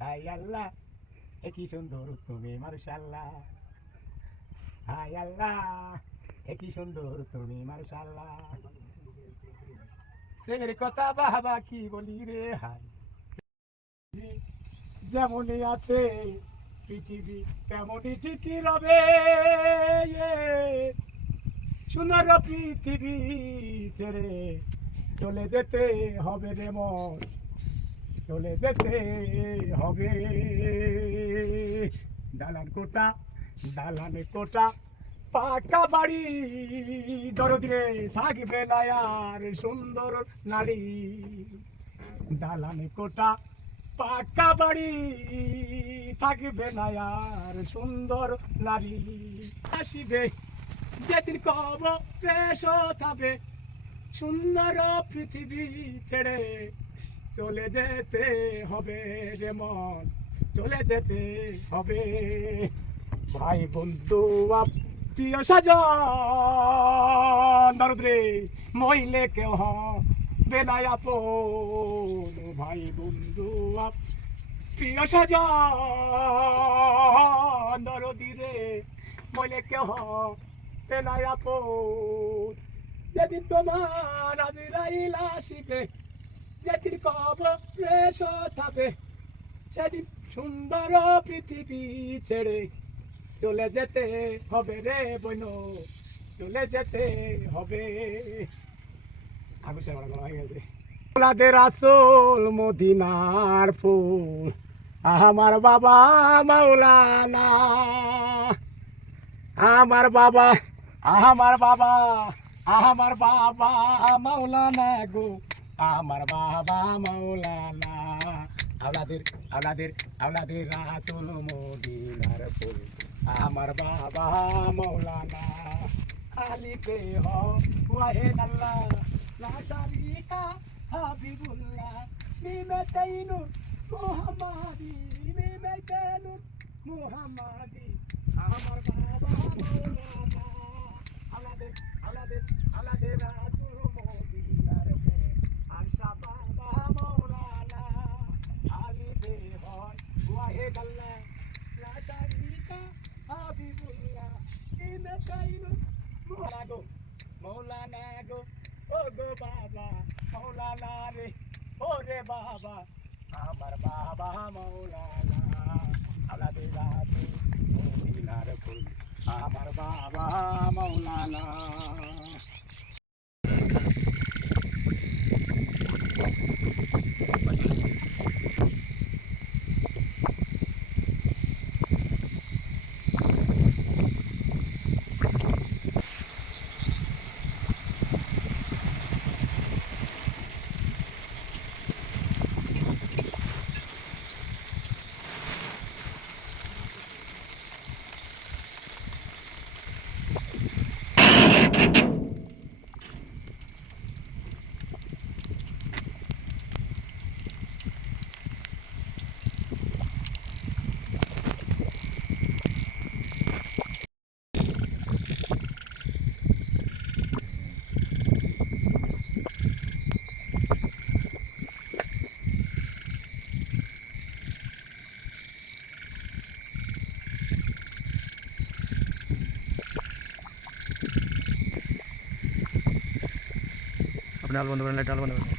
High আল্লাহ কি সুন্দর তুমি মাশাআল্লাহ, হাই আল্লাহ কি সুন্দর তুমি মাশাআল্লাহ। প্রেমের কথা বাবা কি বলি রে হাই, যেমনই আছে পৃথিবী তেমনই ঠিকই রবে। সুন্দর পৃথিবী ছেড়ে চলে যেতে হবে রে মন, চলে যেতে হবে। দালানে কোটা পাকা বাড়ি, দরদিরে থাকবে না আর সুন্দর নারী। দালানে কোটা পাকা বাড়ি, থাকবে না আর সুন্দর নারী। আসিবে যেদিন কবরে শোথাবে, সুন্দর পৃথিবী ছেড়ে চলে যেতে হবে রে মন, চলে যেতে হবে। ভাই বন্ধু আত্মীয় স্বজন দরদরে মইলে কেউ হবে না আপন। ভাই বন্ধু আত্মীয় স্বজন দরদিরে মইলে কেউ হবে না আপন। যেদিন তোমার আজরাইল আসিবে, যেদিন কবরে শোথাবে, সেদিন সুন্দর পৃথিবী ছেড়ে চলে যেতে হবে রে বোন, চলে যেতে হবে। আপনাদের আসল মদিনার ফুল আমার বাবা মাওলানা, আমার বাবা আমার বাবা আমার বাবা মাওলানা গো, আমার বাবা মাওলানা। আওলাদের আওলাদের আওলাদের রাসূল মদিনার ফুল আমার বাবা মাওলানা। আলিফে হ ওয়াহিদ আল্লাহ লা শারীকা হাবিবুল্লাহ, মিমে তাইনুর মুহাম্মাদি, মিমে তাইনুর মুহাম্মাদি। আমার বাবা মাওলানা, আওলাদের আওলাদের আওলাদের রাসূল মদিনার ফুল আশা বাবা মাওলানা। আলিফে হ ওয়াহিদ আল্লাহ লা শারীকা হাবিবুল্লাহ, মিমে তাইনুর মৌলানা গো, ও গো বাবা মৌলানা রে, ও রে বাবা আমার বাবা মৌলানা। আওলাদের রাসূল মদিনার ফুল আমার বাবা মৌলানা। अपने आल बंद करें, लाइट आल बंद करें।